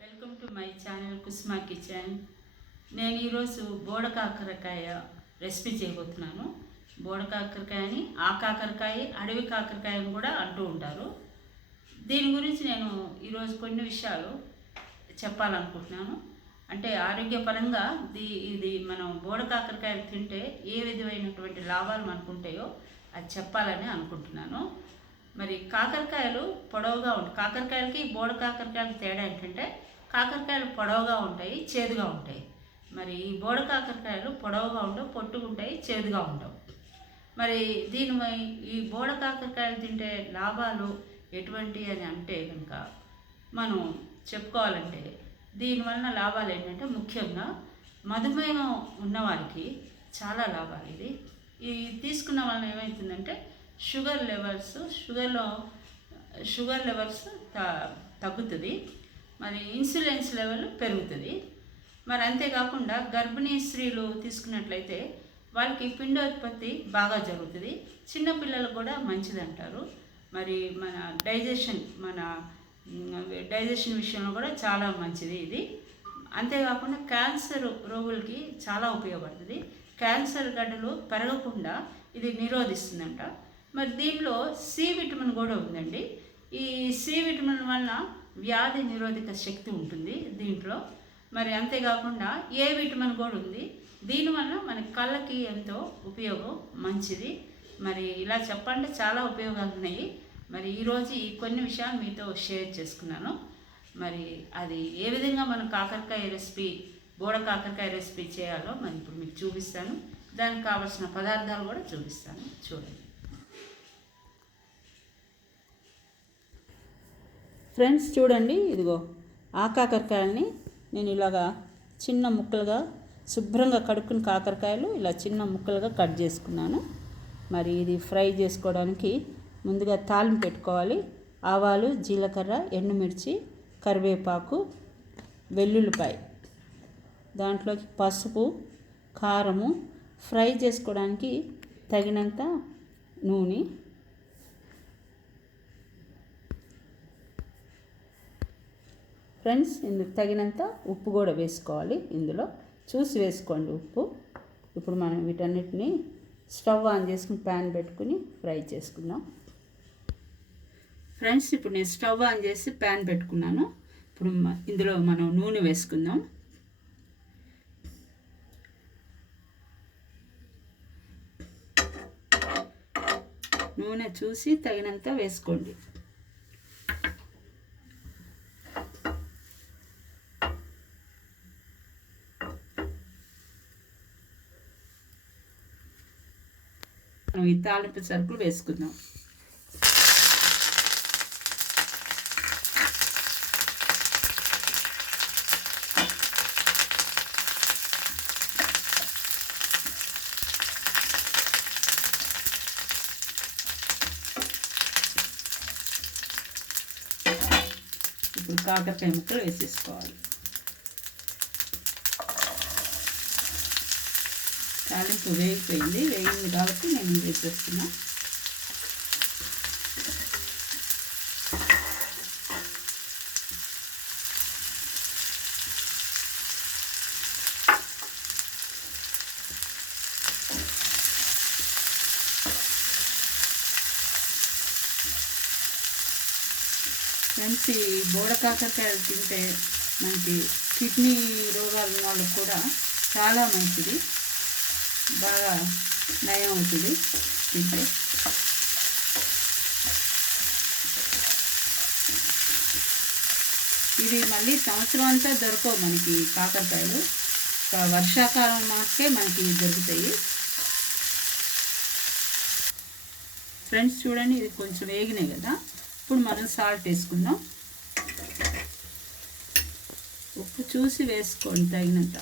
Welcome to my channel Kusma kitchen. నేను ఈరోజు బోడ కాకరకాయ రెసిపీ చేయబోతున్నాను. బోడ కాకరకాయని ఆ కాకరకాయ అడవి కాకరకాయ అని కూడా అంటూ ఉంటారు. దీని గురించి నేను ఈరోజు కొన్ని విషయాలు చెప్పాలనుకుంటున్నాను. అంటే ఆరోగ్యపరంగా ఇది మనం బోడ కాకరకాయలు తింటే ఏ విధమైనటువంటి లాభాలు మనకు ఉంటాయో అది చెప్పాలని అనుకుంటున్నాను. మరి కాకరకాయలు పొడవుగా ఉంటాయి. కాకరకాయలకి బోడ కాకరకాయలకి తేడా ఏంటంటే కాకరకాయలు పొడవుగా ఉంటాయి, చేదుగా ఉంటాయి. మరి ఈ బోడ కాకరకాయలు పొడవుగా ఉండవు, పొట్టుకుంటాయి, చేదుగా ఉండవు. మరి ఈ బోడ కాకరకాయలు తింటే లాభాలు ఎటువంటి అని అంటే కనుక మనం చెప్పుకోవాలంటే దీనివలన లాభాలు ఏంటంటే ముఖ్యంగా మధుమేహం ఉన్నవారికి చాలా లాభాలు ఇది తీసుకున్న వలన ఏమవుతుందంటే షుగర్ లెవెల్స్ తగ్గుతుంది. మరి ఇన్సులిన్స్ లెవెల్ పెరుగుతుంది. మరి అంతేకాకుండా గర్భిణీ స్త్రీలు తీసుకున్నట్లయితే వాళ్ళకి పిండోత్పత్తి బాగా జరుగుతుంది. చిన్నపిల్లలకు కూడా మంచిది అంటారు. మరి మన డైజెషన్ విషయంలో కూడా చాలా మంచిది ఇది. అంతేకాకుండా క్యాన్సర్ రోగులకి చాలా ఉపయోగపడుతుంది. క్యాన్సర్ గడ్డలు పెరగకుండా ఇది నిరోధిస్తుందంట. మరి దీనిలో సి విటమిన్ కూడా ఉందండి. ఈ సి విటమిన్ వలన వ్యాధి నిరోధక శక్తి ఉంటుంది దీంట్లో. మరి అంతేకాకుండా ఏ విటమిన్ కూడా ఉంది. దీనివల్ల మన కళ్ళకి ఎంతో ఉపయోగం, మంచిది. మరి ఇలా చెప్పండి, చాలా ఉపయోగాలు ఉన్నాయి. మరి ఈరోజు ఈ కొన్ని విషయాలు మీతో షేర్ చేసుకున్నాను. మరి అది ఏ విధంగా మనం బోడ కాకరకాయ రెసిపీ చేయాలో మరి ఇప్పుడు మీకు చూపిస్తాను. దానికి కావాల్సిన పదార్థాలు కూడా చూపిస్తాను, చూడండి. ఫ్రెండ్స్ చూడండి, ఇదిగో ఆ కాకరకాయలని నేను ఇలాగా చిన్న ముక్కలుగా శుభ్రంగా కడుక్కుని కాకరకాయలు ఇలా చిన్న ముక్కలుగా కట్ చేసుకున్నాను. మరి ఇది ఫ్రై చేసుకోవడానికి ముందుగా తాలింపు పెట్టుకోవాలి. ఆవాలు, జీలకర్ర, ఎండుమిర్చి, కరివేపాకు, వెల్లుల్లిపాయ, దాంట్లోకి పసుపు, కారము, ఫ్రై చేసుకోవడానికి తగినంత నూనె, ఫ్రెండ్స్ ఇందుకు తగినంత ఉప్పు కూడా వేసుకోవాలి. ఇందులో చూసి వేసుకోండి ఉప్పు. ఇప్పుడు మనం వీటన్నిటిని స్టవ్ ఆన్ చేసుకుని ప్యాన్ పెట్టుకుని ఫ్రై చేసుకుందాం. ఫ్రెండ్స్ ఇప్పుడు నేను స్టవ్ ఆన్ చేసి ప్యాన్ పెట్టుకున్నాను. ఇప్పుడు ఇందులో మనం నూనె వేసుకుందాం. నూనె చూసి తగినంత వేసుకోండి. మనం ఈ తాలింపు సరుకులు వేసుకుందాం. ఇప్పుడు కాకరకాయ ముక్కలు వేసేసుకోవాలి. తాలింపు వేగింది కాబట్టి నేను వేసేస్తున్నా. ఫ్రెండ్స్ ఈ బోడ కాకరకాయలు తింటే మనకి కిడ్నీ రోగాలు ఉన్న వాళ్ళకి కూడా చాలా మంచిది, బాగా నయం అవుతుంది తింటే. ఇది మళ్ళీ సంవత్సరం అంతా దొరకవు మనకి కాకరకాయలు, వర్షాకాలం మాత్రమే మనకి దొరుకుతాయి. ఫ్రెండ్స్ చూడండి, ఇది కొంచెం వేగినాయి కదా. ఇప్పుడు మనం సాల్ట్ వేసుకుందాం. ఉప్పు చూసి వేసుకోండి తగినంత.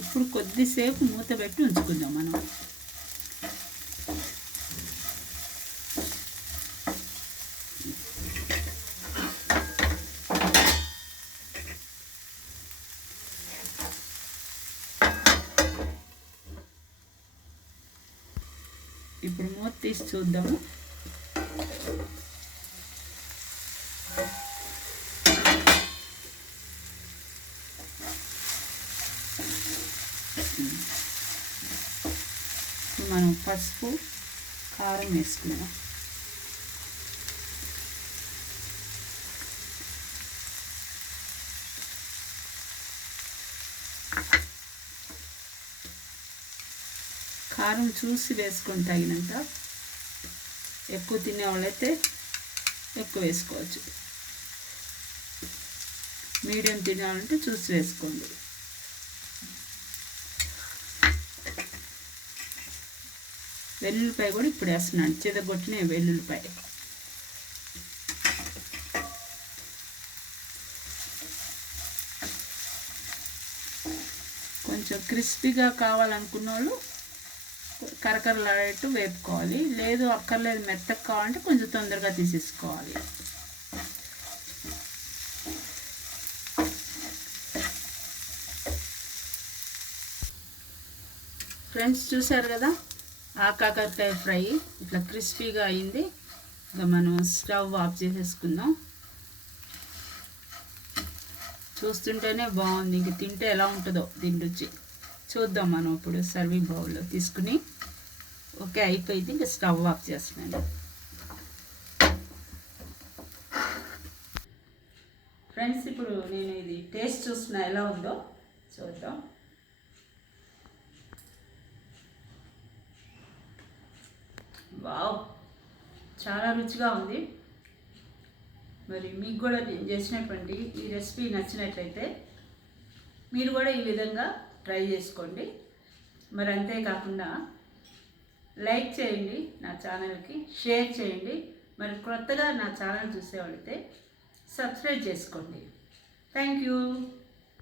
ఇప్పుడు కొద్దిసేపు మూత పెట్టి ఉంచుకుందాం మనం. ఇప్పుడు మూత తీసి చూద్దాము. మనం పసుపు కారం వేసుకున్నాం. కారం చూసి వేసుకొని తగినంత. ఎక్కువ తినేవాళ్ళైతే ఎక్కువ వేసుకోవచ్చు, మీడియం తినాలంటే చూసి వేసుకోండి. వెల్లుల్లిపాయ కూడా ఇప్పుడు వేస్తున్నాను, చిదగొట్టిన వెల్లుల్లిపాయ. కొంచెం క్రిస్పీగా కావాలనుకున్న వాళ్ళు కరకరలాడేట్టు వేపుకోవాలి, లేదు అక్కర్లేదు మెత్తగా కావాలంటే కొంచెం తొందరగా తీసేసుకోవాలి. ఫ్రెండ్స్ చూసారు కదా, ఆ కాకరకాయ ఫ్రై ఇట్లా క్రిస్పీగా అయింది. ఇంకా మనం స్టవ్ ఆఫ్ చేసేసుకుందాం. చూస్తుంటేనే బాగుంది, ఇంక తింటే ఎలా ఉంటుందో దీని రుచి చూద్దాం. మనం ఇప్పుడు సర్వింగ్ బౌల్లో తీసుకుని, ఓకే అయిపోయింది, ఇంకా స్టవ్ ఆఫ్ చేస్తున్నాను. ఫ్రెండ్స్ ఇప్పుడు నేను ఇది టేస్ట్ చూస్తున్నా ఎలా ఉందో చూద్దాం. వావ్, చాలా రుచిగా ఉంది. మరి మీకు కూడా నేను చేసినటువంటి ఈ రెసిపీ నచ్చినట్లయితే మీరు కూడా ఈ విధంగా ట్రై చేసుకోండి. మరి అంతేకాకుండా లైక్ చేయండి, నా ఛానల్కి షేర్ చేయండి. మరి కొత్తగా నా ఛానల్ చూసేవాళ్ళైతే సబ్స్క్రైబ్ చేసుకోండి. Thank you.